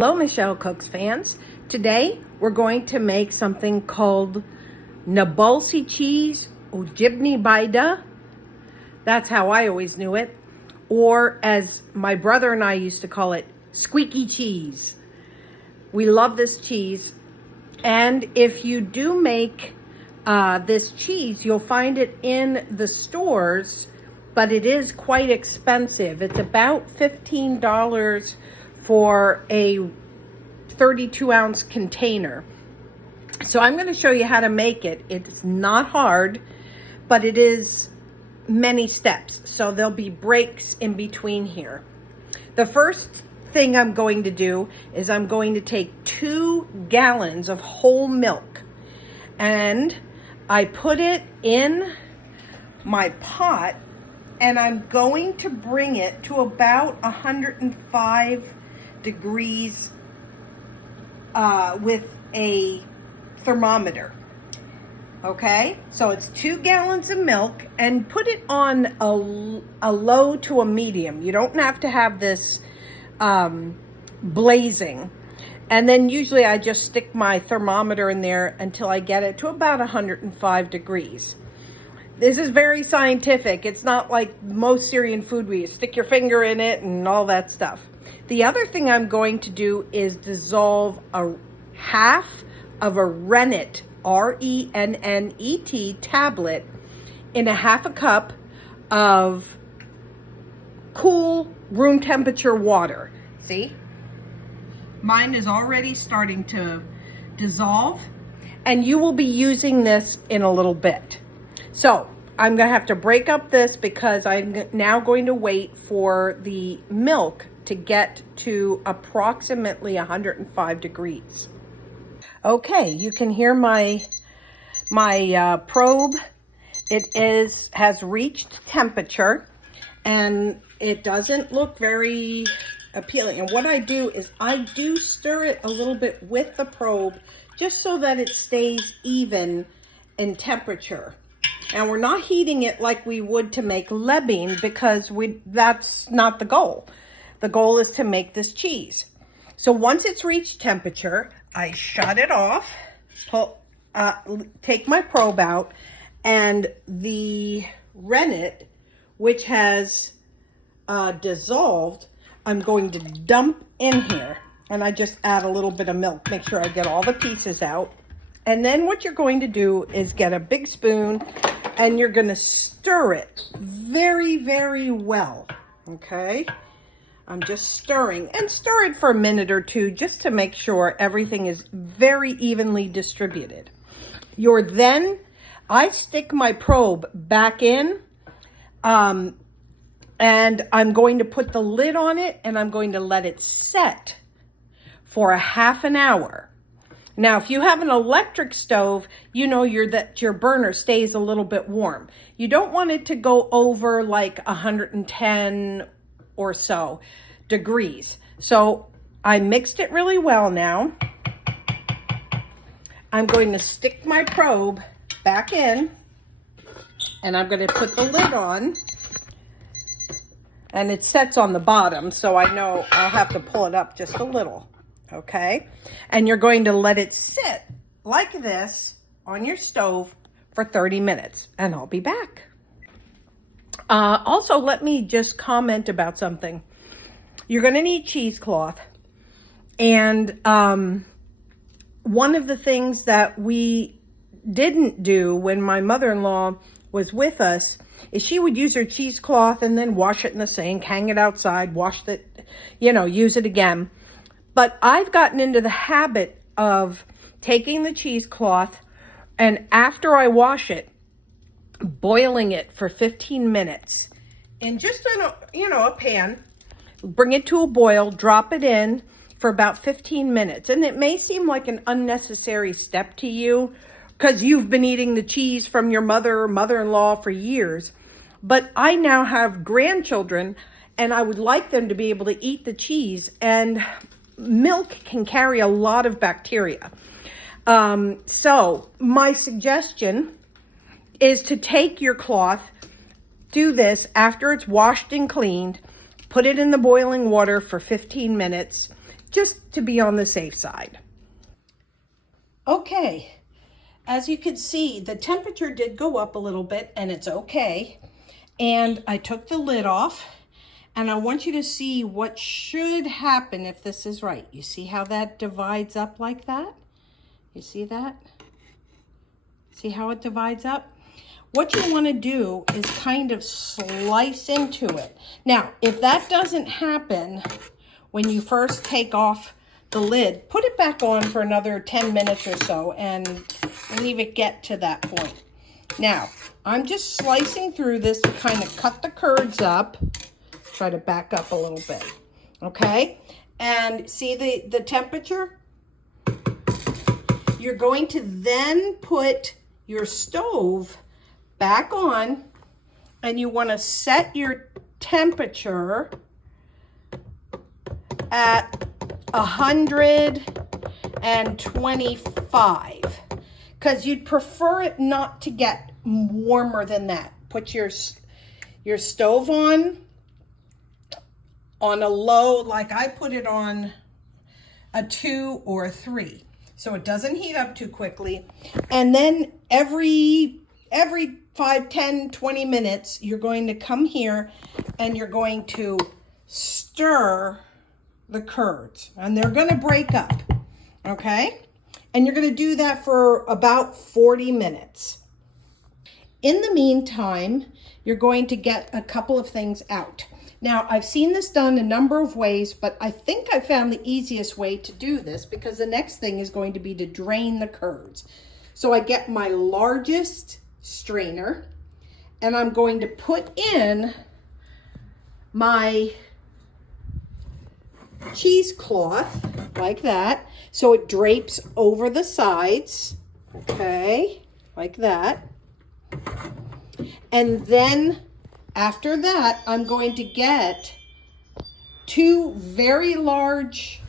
Hello, Michelle Cooks fans. Today we're going to make something called nabulsi cheese, ojibni baida. That's how I always knew it. Or as my brother and I used to call it, squeaky cheese. We love this cheese. And if you do make this cheese, you'll find it in the stores, but it is quite expensive. It's about $15 for a 32-ounce container. So I'm going to show you how to make it. It's not hard, but it is many steps. So there'll be breaks in between here. The first thing I'm going to do is I'm going to take 2 gallons of whole milk and I put it in my pot and I'm going to bring it to about 105 degrees with a thermometer. Okay, so it's 2 gallons of milk, and put it on a low to a medium. You don't have to have this blazing. And then usually I just stick my thermometer in there until I get it to about 105 degrees. This is very scientific. It's not like most Syrian food where you stick your finger in it and all that stuff. The other thing I'm going to do is dissolve a half of a rennet, R-E-N-N-E-T tablet in a half a cup of cool room temperature water. See? Mine is already starting to dissolve, and you will be using this in a little bit. So I'm going to have to break up this because I'm now going to wait for the milk to get to approximately 105 degrees. Okay, you can hear my probe. It has reached temperature, and it doesn't look very appealing. And what I do is I do stir it a little bit with the probe just so that it stays even in temperature. And we're not heating it like we would to make lebine because that's not the goal. The goal is to make this cheese. So once it's reached temperature, I shut it off, take my probe out, and the rennet, which has dissolved, I'm going to dump in here. And I just add a little bit of milk, make sure I get all the pieces out. And then what you're going to do is get a big spoon and you're going to stir it very, very well. Okay? I'm just stirring, and stir it for a minute or two just to make sure everything is very evenly distributed. I stick my probe back in, and I'm going to put the lid on it, and I'm going to let it set for a half an hour. Now, if you have an electric stove, you know that your burner stays a little bit warm. You don't want it to go over like 110 or so degrees. So I mixed it really well now. I'm going to stick my probe back in, and I'm going to put the lid on. And it sets on the bottom, so I know I'll have to pull it up just a little. Okay? And you're going to let it sit like this on your stove for 30 minutes, and I'll be back. Also, let me just comment about something. You're going to need cheesecloth. And one of the things that we didn't do when my mother-in-law was with us is she would use her cheesecloth and then wash it in the sink, hang it outside, wash it, use it again. But I've gotten into the habit of taking the cheesecloth and after I wash it, boiling it for 15 minutes in just a pan, bring it to a boil, drop it in for about 15 minutes. And it may seem like an unnecessary step to you because you've been eating the cheese from your mother or mother-in-law for years. But I now have grandchildren and I would like them to be able to eat the cheese, and milk can carry a lot of bacteria. So my suggestion is to take your cloth, do this after it's washed and cleaned, put it in the boiling water for 15 minutes, just to be on the safe side. Okay, as you can see, the temperature did go up a little bit, and it's okay. And I took the lid off, and I want you to see what should happen if this is right. You see how that divides up like that? You see that? See how it divides up? What you want to do is kind of slice into it. Now, if that doesn't happen when you first take off the lid, put it back on for another 10 minutes or so and leave it get to that point. Now, I'm just slicing through this to kind of cut the curds up. Try to back up a little bit, okay? And see the temperature? You're going to then put your stove back on, and you want to set your temperature at 125, because you'd prefer it not to get warmer than that. Put your stove on a low, like I put it on a 2 or a 3, so it doesn't heat up too quickly. And then every 5, 10, 20 minutes, you're going to come here and you're going to stir the curds, and they're going to break up, okay? And you're going to do that for about 40 minutes. In the meantime, you're going to get a couple of things out. Now, I've seen this done a number of ways, but I think I found the easiest way to do this, because the next thing is going to be to drain the curds. So I get my largest strainer, and I'm going to put in my cheesecloth like that, so it drapes over the sides, okay, like that. And then after that, I'm going to get 2 very large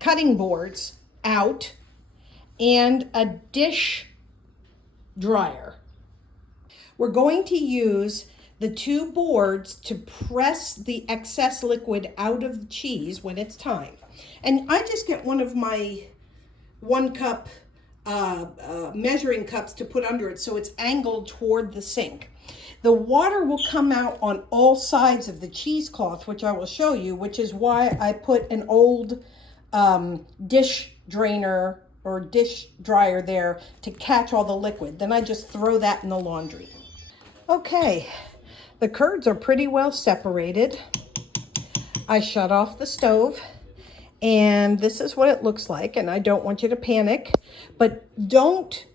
cutting boards out and a dish dryer. We're going to use the 2 boards to press the excess liquid out of the cheese when it's time. And I just get one of my 1 cup measuring cups to put under it, so it's angled toward the sink. The water will come out on all sides of the cheesecloth, which I will show you, which is why I put an old dish drainer or dish dryer there to catch all the liquid. Then I just throw that in the laundry. Okay, the curds are pretty well separated. I shut off the stove, and this is what it looks like, and I don't want you to panic, but don't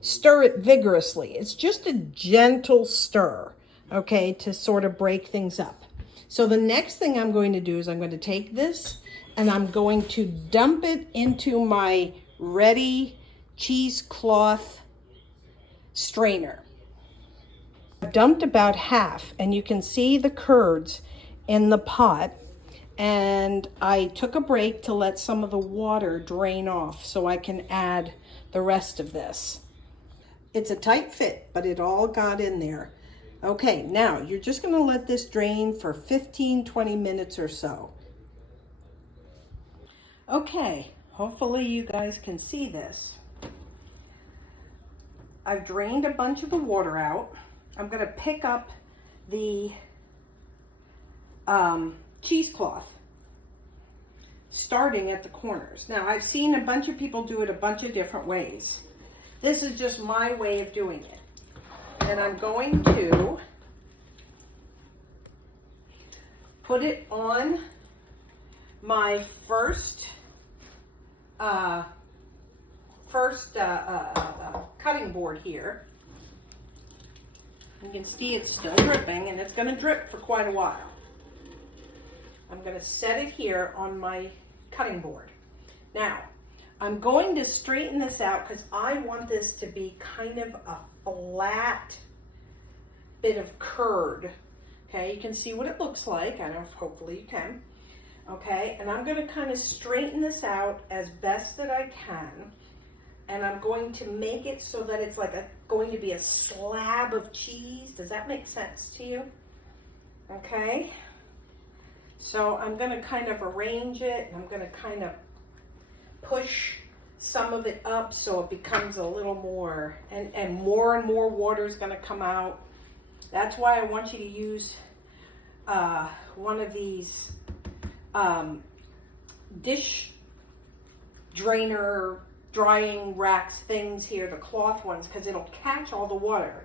stir it vigorously. It's just a gentle stir, okay, to sort of break things up. So the next thing I'm going to do is I'm going to take this and I'm going to dump it into my ready cheesecloth strainer. I've dumped about half, and you can see the curds in the pot, and I took a break to let some of the water drain off so I can add the rest of this. It's a tight fit, but it all got in there. Okay, now you're just going to let this drain for 15-20 minutes or so. Okay, hopefully you guys can see this. I've drained a bunch of the water out. I'm going to pick up the cheesecloth, starting at the corners. Now, I've seen a bunch of people do it a bunch of different ways. This is just my way of doing it. And I'm going to put it on my first cutting board here. You can see it's still dripping, and it's going to drip for quite a while. I'm going to set it here on my cutting board. Now, I'm going to straighten this out because I want this to be kind of a flat bit of curd. Okay, you can see what it looks like. I know, hopefully you can. Okay, and I'm going to kind of straighten this out as best that I can. And I'm going to make it so that it's like going to be a slab of cheese. Does that make sense to you? Okay. So I'm going to kind of arrange it, and I'm going to kind of push some of it up so it becomes a little more, and more water is going to come out. That's why I want you to use one of these dish drainer drying racks things here, the cloth ones, because it'll catch all the water.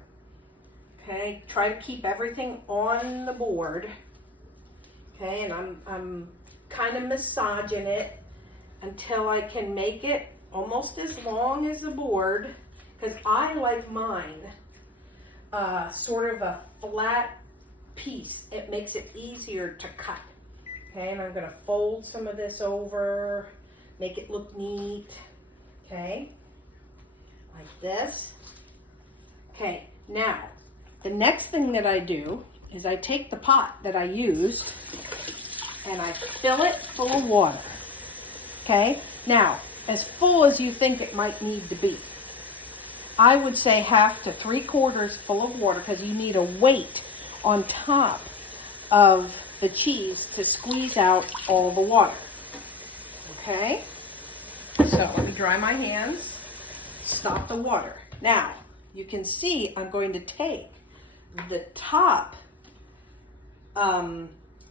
Okay, try to keep everything on the board. Okay, and I'm kind of massaging it until I can make it almost as long as the board, because I like mine sort of a flat piece. It makes it easier to cut. Okay, and I'm going to fold some of this over, make it look neat. Okay, like this. Okay, now the next thing that I do is I take the pot that I used and I fill it full of water. Okay, now as full as you think it might need to be. I would say 1/2 to 3/4 full of water, because you need a weight on top of the cheese to squeeze out all the water. Okay, so let me dry my hands, stop the water. Now you can see I'm going to take the top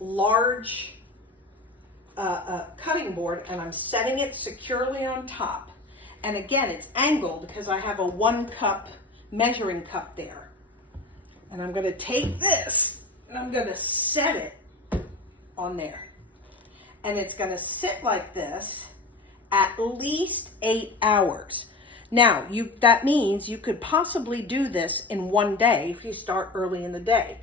large cutting board, and I'm setting it securely on top. And again, it's angled because I have a 1 cup measuring cup there. And I'm going to take this and I'm going to set it on there. And it's going to sit like this at least 8 hours. Now, that means you could possibly do this in 1 day if you start early in the day.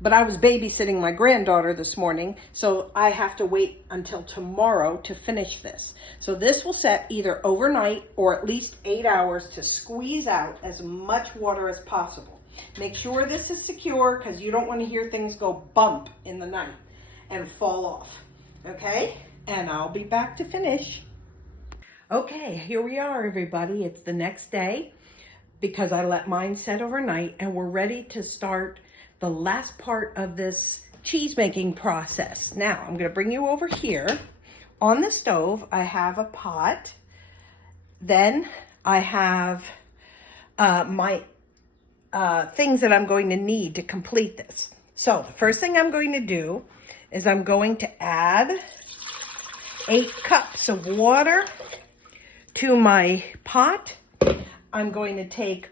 But I was babysitting my granddaughter this morning, so I have to wait until tomorrow to finish this. So this will set either overnight or at least 8 hours to squeeze out as much water as possible. Make sure this is secure, because you don't want to hear things go bump in the night and fall off. Okay? And I'll be back to finish. Okay, here we are, everybody. It's the next day, because I let mine set overnight, and we're ready to start the last part of this cheese making process. Now, I'm going to bring you over here. On the stove, I have a pot. Then I have my things that I'm going to need to complete this. So the first thing I'm going to do is I'm going to add 8 cups of water to my pot. I'm going to take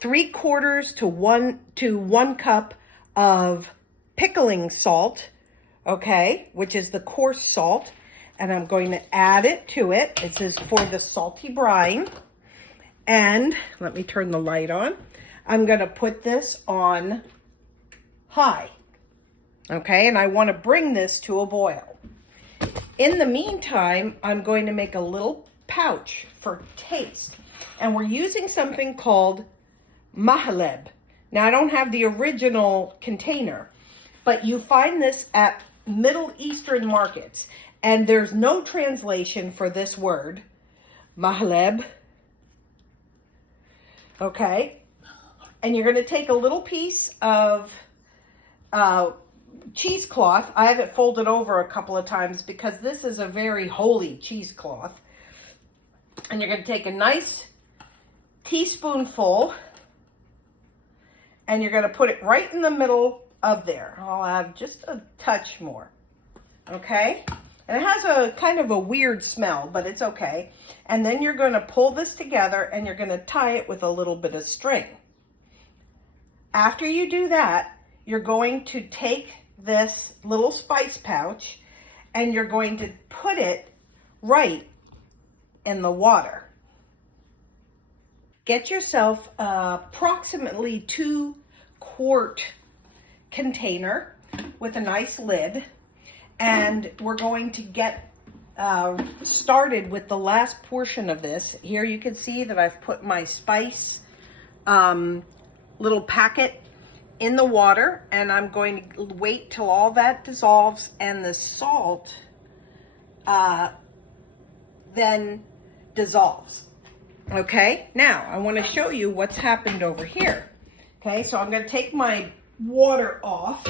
3/4 to 1 cup of pickling salt, okay, which is the coarse salt, and I'm going to add it to it. This is for the salty brine. And let me turn the light on. I'm going to put this on high, okay, and I want to bring this to a boil. In the meantime, I'm going to make a little pouch for taste, and we're using something called mahaleb. Now, I don't have the original container, but you find this at Middle Eastern markets, and there's no translation for this word, mahaleb. Okay, and you're going to take a little piece of cheesecloth. I have it folded over a couple of times because this is a very holy cheesecloth. And you're going to take a nice teaspoonful, and you're going to put it right in the middle of there. I'll add just a touch more. Okay? And it has a kind of a weird smell, but it's okay. And then you're going to pull this together, and you're going to tie it with a little bit of string. After you do that, you're going to take this little spice pouch, and you're going to put it right in the water. Get yourself approximately 2-quart container with a nice lid, and we're going to get started with the last portion of this. Here you can see that I've put my spice little packet in the water, and I'm going to wait till all that dissolves and the salt then dissolves. Okay, now I want to show you what's happened over here. Okay, so I'm going to take my water off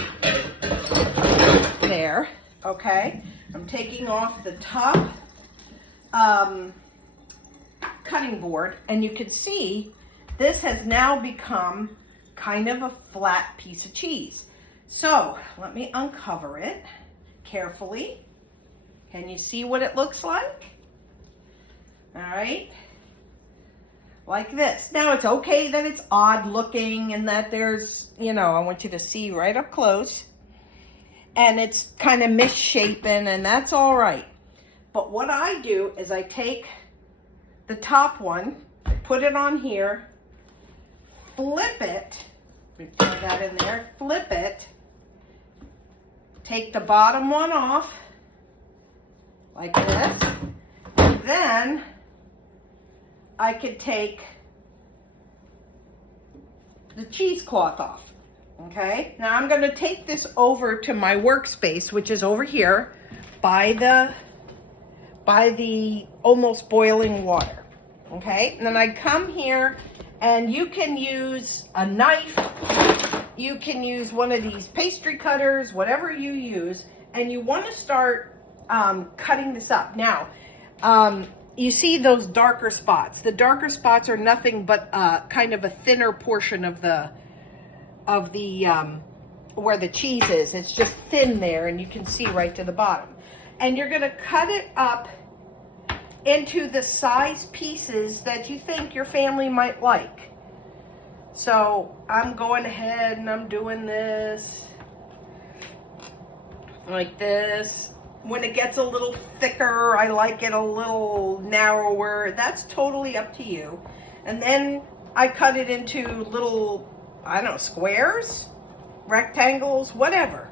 there. okay? I'm taking off the top cutting board, and you can see this has now become kind of a flat piece of cheese. So let me uncover it carefully. Can you see what it looks like? All right, like this. Now it's okay that it's odd looking and that there's, you know, I want you to see right up close, and it's kind of misshapen, and that's all right. But what I do is I take the top one, put it on here, flip it, let me throw that in there, flip it, take the bottom one off, like this, and then I could take the cheesecloth off, okay? Now I'm gonna take this over to my workspace, which is over here by the almost boiling water, okay? And then I come here, and you can use a knife, you can use one of these pastry cutters, whatever you use, and you want to start cutting this up. Now, you see those darker spots. The darker spots are nothing but kind of a thinner portion of the where the cheese is. It's just thin there, and you can see right to the bottom. And you're gonna cut it up into the size pieces that you think your family might like. So I'm going ahead and I'm doing this like this. When it gets a little thicker, I like it a little narrower. That's totally up to you. And then I cut it into little, I don't know, squares, rectangles, whatever.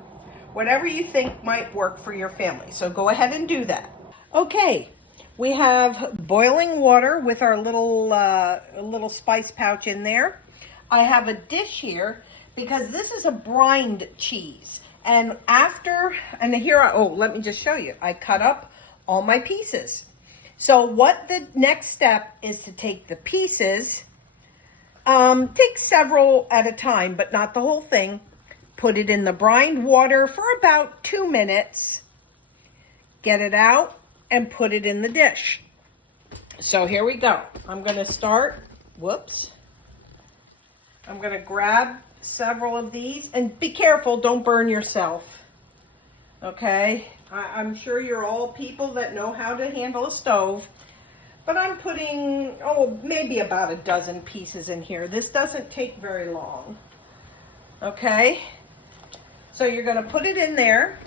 Whatever you think might work for your family. So go ahead and do that. Okay, we have boiling water with our little spice pouch in there. I have a dish here because this is a brined cheese. And let me just show you. I cut up all my pieces. So what the next step is to take the pieces, take several at a time, but not the whole thing. Put it in the brined water for about 2 minutes, get it out, and put it in the dish. So here we go. I'm going to start, I'm going to grab several of these, and be careful, don't burn yourself, okay? I'm sure you're all people that know how to handle a stove, but I'm putting, maybe about a dozen pieces in here. This doesn't take very long, okay? So you're going to put it in there.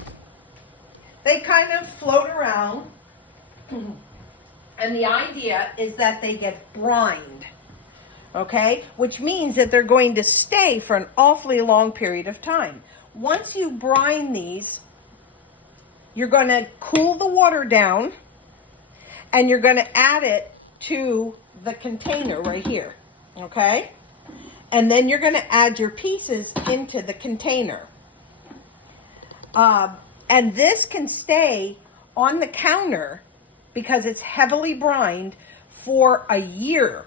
They kind of float around, and the idea is that they get brined, okay? Which means that they're going to stay for an awfully long period of time. Once you brine these, you're going to cool the water down, and you're going to add it to the container right here, okay? And then you're going to add your pieces into the container. And this can stay on the counter because it's heavily brined for a year.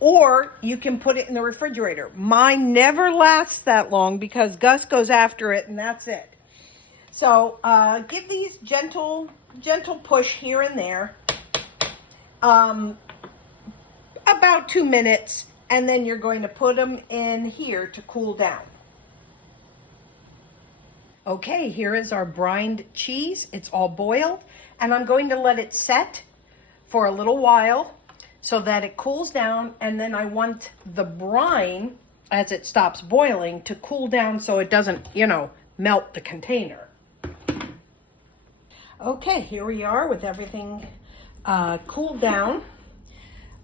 Or you can put it in the refrigerator. Mine never lasts that long because Gus goes after it and that's it. So give these gentle push here and there, about 2 minutes, and then you're going to put them in here to cool down. Okay, here is our brined cheese. It's all boiled, and I'm going to let it set for a little while so that it cools down, and then I want the brine, as it stops boiling, to cool down so it doesn't, melt the container. Okay, here we are with everything cooled down.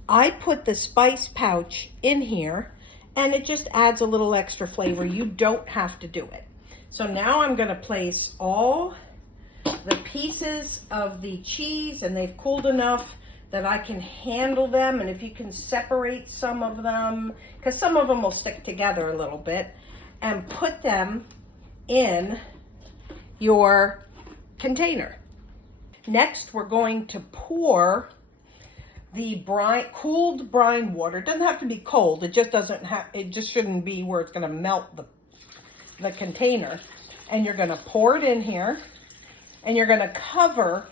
I put the spice pouch in here, and it just adds a little extra flavor. You don't have to do it. So now I'm going to place all the pieces of the cheese, and they've cooled enough that I can handle them. And if you can separate some of them, because some of them will stick together a little bit, and put them in your container. Next, we're going to pour the cooled brine water. It doesn't have to be cold. It just shouldn't be where it's going to melt the container. And you're going to pour it in here. and you're going to cover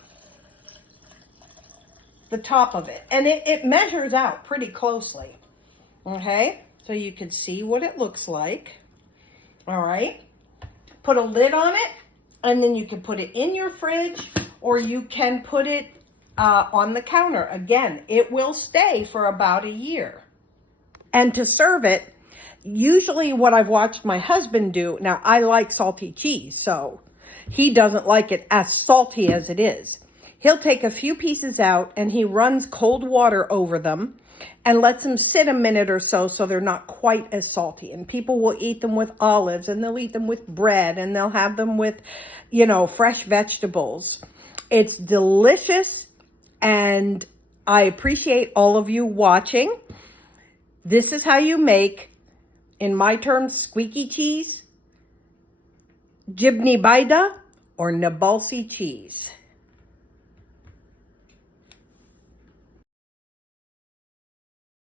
the top of it. And it measures out pretty closely. Okay, so you can see what it looks like. All right, put a lid on it, and then you can put it in your fridge, or you can put it on the counter. Again, it will stay for about a year. And to serve it, usually what I've watched my husband do, now I like salty cheese, so he doesn't like it as salty as it is. He'll take a few pieces out and he runs cold water over them and lets them sit a minute or so they're not quite as salty. And people will eat them with olives, and they'll eat them with bread, and they'll have them with, fresh vegetables. It's delicious, and I appreciate all of you watching. This is how you make, in my terms, squeaky cheese, jibni baida, or nabulsi cheese.